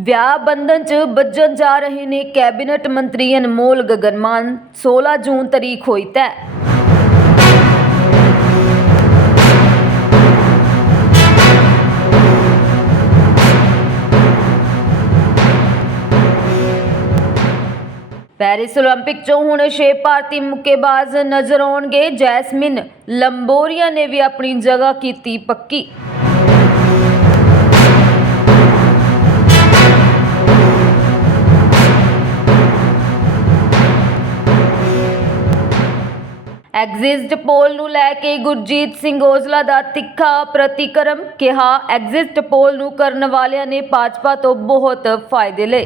ਵਿਆਹ ਬੰਧਨ 'ਚ ਵੱਜਣ ਜਾ ਰਹੇ ਨੇ ਕੈਬਨਿਟ ਮੰਤਰੀ ਅਨਮੋਲ ਗਗਨਮਾਨ 16 ਜੂਨ ਤਰੀਕ ਹੋਈ ਤੈਅ ਪੈਰਿਸ 올림픽 'ਚੋਂ ਹੁਣ ਛੇ ਭਾਰਤੀ ਮੁੱਕੇਬਾਜ਼ ਨਜ਼ਰ ਆਉਣਗੇ ਜੈਸਮਿਨ ਲੰਬੋਰੀਆ ਨੇ ਵੀ ਆਪਣੀ ਜਗ੍ਹਾ ਕੀਤੀ ਪੱਕੀ ਐਗਜ਼ਿਸਟ ਪੋਲ ਨੂੰ ਲੈ ਕੇ ਗੁਰਜੀਤ ਸਿੰਘ ਔਜਲਾ ਦਾ ਤਿੱਖਾ ਪ੍ਰਤੀਕਰਮ ਕਿਹਾ ਐਗਜ਼ਿਸਟ ਪੋਲ ਨੂੰ ਕਰਨ ਵਾਲਿਆਂ ਨੇ ਭਾਜਪਾ ਤੋਂ ਬਹੁਤ ਫਾਇਦੇ ਲਏ।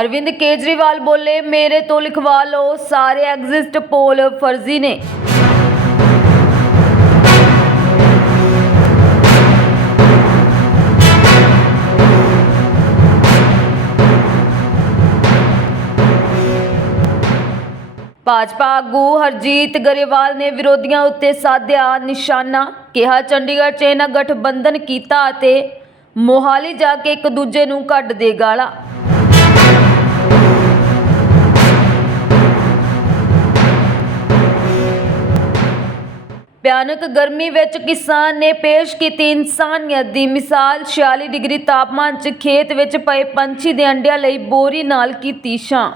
ਅਰਵਿੰਦ ਕੇਜਰੀਵਾਲ ਬੋਲੇ, ਮੇਰੇ ਤੋਂ ਲਿਖਵਾ ਲਓ, ਸਾਰੇ ਐਗਜ਼ਿਸਟ ਪੋਲ ਫਰਜ਼ੀ ਨੇ। ਭਾਜਪਾ ਆਗੂ ਹਰਜੀਤ ਗਰੇਵਾਲ ਨੇ ਵਿਰੋਧੀਆਂ ਉੱਤੇ ਸਾਧਿਆ ਨਿਸ਼ਾਨਾ, ਕਿਹਾ ਚੰਡੀਗੜ੍ਹ 'ਚ ਇਹਨਾਂ ਗਠਬੰਧਨ ਕੀਤਾ ਅਤੇ ਮੋਹਾਲੀ ਜਾ ਕੇ ਇੱਕ ਦੂਜੇ ਨੂੰ ਕੱਢ ਦੇ ਗਾਲਾਂ। ਭਿਆਨਕ ਗਰਮੀ ਵਿੱਚ ਕਿਸਾਨ ਨੇ ਪੇਸ਼ ਕੀਤੀ ਇਨਸਾਨੀਅਤ ਦੀ ਮਿਸਾਲ 46 ਡਿਗਰੀ ਤਾਪਮਾਨ 'ਚ ਖੇਤ ਵਿੱਚ ਪਏ ਪੰਛੀ ਦੇ ਅੰਡਿਆਂ ਲਈ ਬੋਰੀ ਨਾਲ ਕੀਤੀ ਛਾਂ।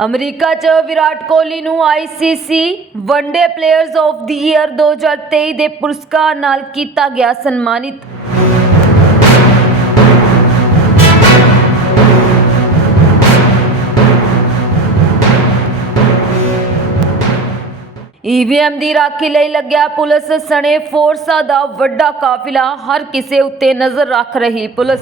ਅਮਰੀਕਾ 'ਚ ਵਿਰਾਟ ਕੋਹਲੀ ਨੂੰ ICC one day players of the year 2023 ਦੇ ਪੁਰਸਕਾਰ ਨਾਲ ਕੀਤਾ ਗਿਆ ਸਨਮਾਨਿਤ। ਈਵੀਐਮ ਦੀ ਰਾਖੀ ਲਈ ਲੱਗਿਆ ਪੁਲਿਸ ਸਣੇ ਫੋਰਸਾਂ ਦਾ ਵੱਡਾ ਕਾਫਿਲਾ ਹਰ ਕਿਸੇ ਉੱਤੇ ਨਜ਼ਰ ਰੱਖ ਰਹੀ ਪੁਲਿਸ।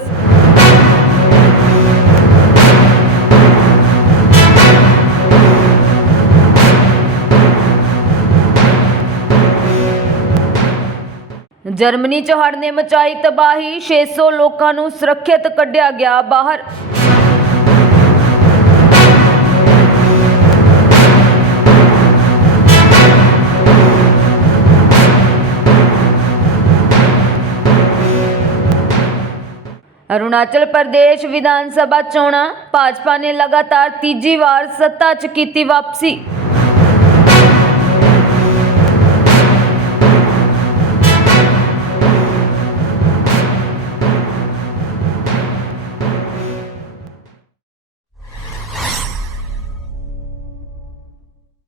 ਜਰਮਨੀ 'ਚ ਹੜ੍ਹ ਨੇ ਮਚਾਈ ਤਬਾਹੀ 600 ਲੋਕਾਂ ਨੂੰ ਸੁਰੱਖਿਅਤ ਕੱਢਿਆ ਗਿਆ ਬਾਹਰ। ਅਰੁਣਾਚਲ ਪ੍ਰਦੇਸ਼ ਵਿਧਾਨ ਸਭਾ ਚੋਣਾਂ, ਭਾਜਪਾ ਨੇ ਲਗਾਤਾਰ ਤੀਜੀ ਵਾਰ ਸੱਤਾ 'ਚ ਕੀਤੀ ਵਾਪਸੀ।